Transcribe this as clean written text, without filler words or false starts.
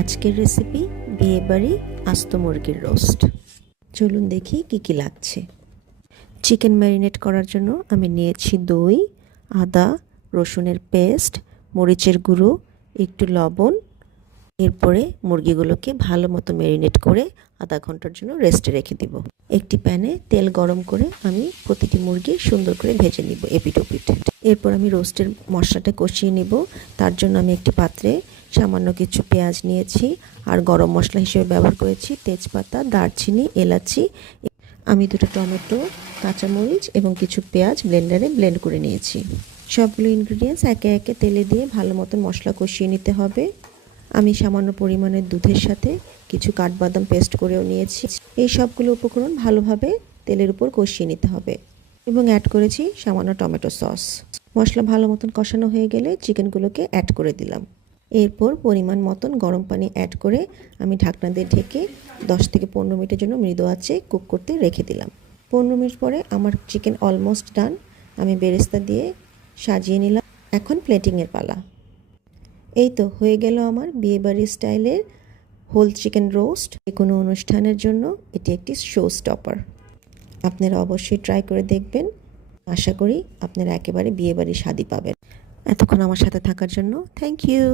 আজকের রেসিপি বিয়েবাড়ি আস্ত মুরগির রোস্ট। চলুন দেখি কি কি লাগছে। চিকেন ম্যারিনেট করার জন্য আমি নিয়েছি দই, আদা রসুনের পেস্ট, মরিচের গুঁড়ো, একটু লবণ। এরপরে মুরগিগুলোকে ভালো মতো ম্যারিনেট করে আধা ঘন্টার জন্য রেস্টে রেখে দিব। একটি প্যানে তেল গরম করে আমি প্রতিটি মুরগি সুন্দর করে ভেজে নিব এপিট ওপিট। এরপর আমি রোস্টের মশলাটা কষিয়ে নিব। তার জন্য আমি একটি পাত্রে সামান্য কিছু পেঁয়াজ নিয়েছি আর গরম মশলা হিসেবে ব্যবহার করেছি তেজপাতা, দারচিনি, এলাচি। আমি দুটো টমেটো, কাঁচামরিচ এবং কিছু পেঁয়াজ ব্লেন্ডারে ব্লেন্ড করে নিয়েছি। সবগুলো ইনগ্রিডিয়েন্টস একে একে তেলে দিয়ে ভালো মতন মশলা কষিয়ে নিতে হবে। আমি সামান্য পরিমাণের দুধের সাথে কিছু কাঠবাদাম পেস্ট করেও নিয়েছি। এই সবগুলো উপকরণ ভালোভাবে তেলের উপর কষিয়ে নিতে হবে এবং অ্যাড করেছি সামান্য টমেটো সস। মশলা ভালো মতন কষানো হয়ে গেলে চিকেনগুলোকে অ্যাড করে দিলাম। এরপর পরিমাণ মতন গরম পানি অ্যাড করে আমি ঢাকনা দিয়ে ঢেকে 10 থেকে 15 মিনিটের জন্য মৃদু আঁচে কুক করতে রেখে দিলাম। 15 মিনিট পরে আমার চিকেন অলমোস্ট ডান। আমি বেরেস্তা দিয়ে সাজিয়ে নিলাম। এখন প্লেটিংয়ের পালা। এই তো হয়ে গেল আমার বিয়েবাড়ি স্টাইলের হোল চিকেন রোস্ট। যে কোনো অনুষ্ঠানের জন্য এটি একটি শো স্টপার। আপনারা অবশ্যই ট্রাই করে দেখবেন। আশা করি আপনারা একেবারে বিয়েবাড়ির স্বাদই পাবেন। এতক্ষণ আমার সাথে থাকার জন্য থ্যাংক ইউ।